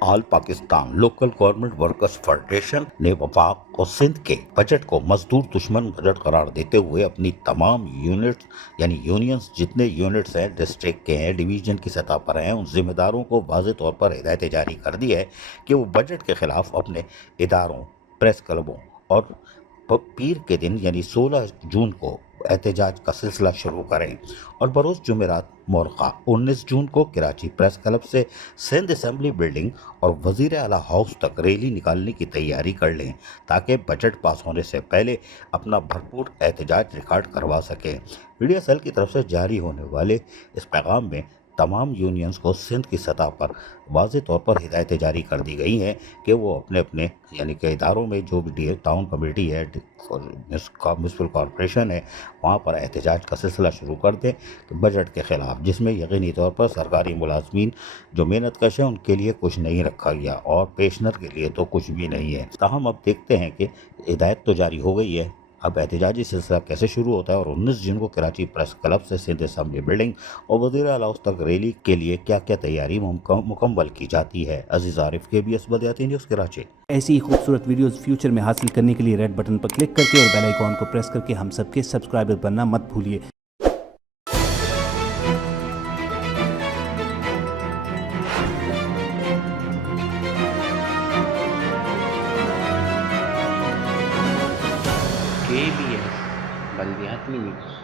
آل Pakistan local government workers federation نے وفاق اور سندھ کے بجٹ کو مزدور دشمن بجٹ قرار دیتے ہوئے اپنی تمام یونٹس یعنی یونینز جتنے یونٹس ہیں ڈسٹرکٹ کے ہیں ڈویژن کی سطح پر ہیں ان ذمہ داروں کو واضح طور پر ہدایت جاری کر دی ہے کہ وہ بجٹ کے خلاف اپنے اداروں پریس کلبوں اور پیر کے دن یعنی 16 جون کو احتجاج کا سلسلہ شروع کریں اور بروز جمعرات مورخہ 19 جون کو کراچی پریس کلب سے سندھ اسمبلی بلڈنگ اور وزیر اعلیٰ ہاؤس تک ریلی نکالنے کی تیاری کر لیں تاکہ بجٹ پاس ہونے سے پہلے اپنا بھرپور احتجاج ریکارڈ کروا سکیں۔ میڈیا سیل کی طرف سے جاری ہونے والے اس پیغام میں تمام یونینز کو سندھ کی سطح پر واضح طور پر ہدایتیں جاری کر دی گئی ہیں کہ وہ اپنے اپنے یعنی کہ اداروں میں جو بھی ٹاؤن کمیٹی ہے میونسپل کارپوریشن ہے وہاں پر احتجاج کا سلسلہ شروع کر دیں بجٹ کے خلاف، جس میں یقینی طور پر سرکاری ملازمین جو محنت کش ہیں ان کے لیے کچھ نہیں رکھا گیا اور پیشنر کے لیے تو کچھ بھی نہیں ہے۔ تاہم اب دیکھتے ہیں کہ ہدایت تو جاری ہو گئی ہے، اب احتجاجی سلسلہ کیسے شروع ہوتا ہے اور 19 جون کو کراچی پریس کلب سے سندھ اسمبلی بلڈنگ اور وزیر اعلیٰ تک ریلی کے لیے کیا کیا تیاری مکمل کی جاتی ہے۔ عزیز عارف کے KBS بدیاتی نیوز کراچی۔ ایسی ہی خوبصورت ویڈیوز فیوچر میں حاصل کرنے کے لیے ریڈ بٹن پر کلک کر کے اور بیل آئیکن کو پریس کر کے ہم سب کے سبسکرائبر بننا مت بھولیے۔ KBS بلدیاتی نیوز۔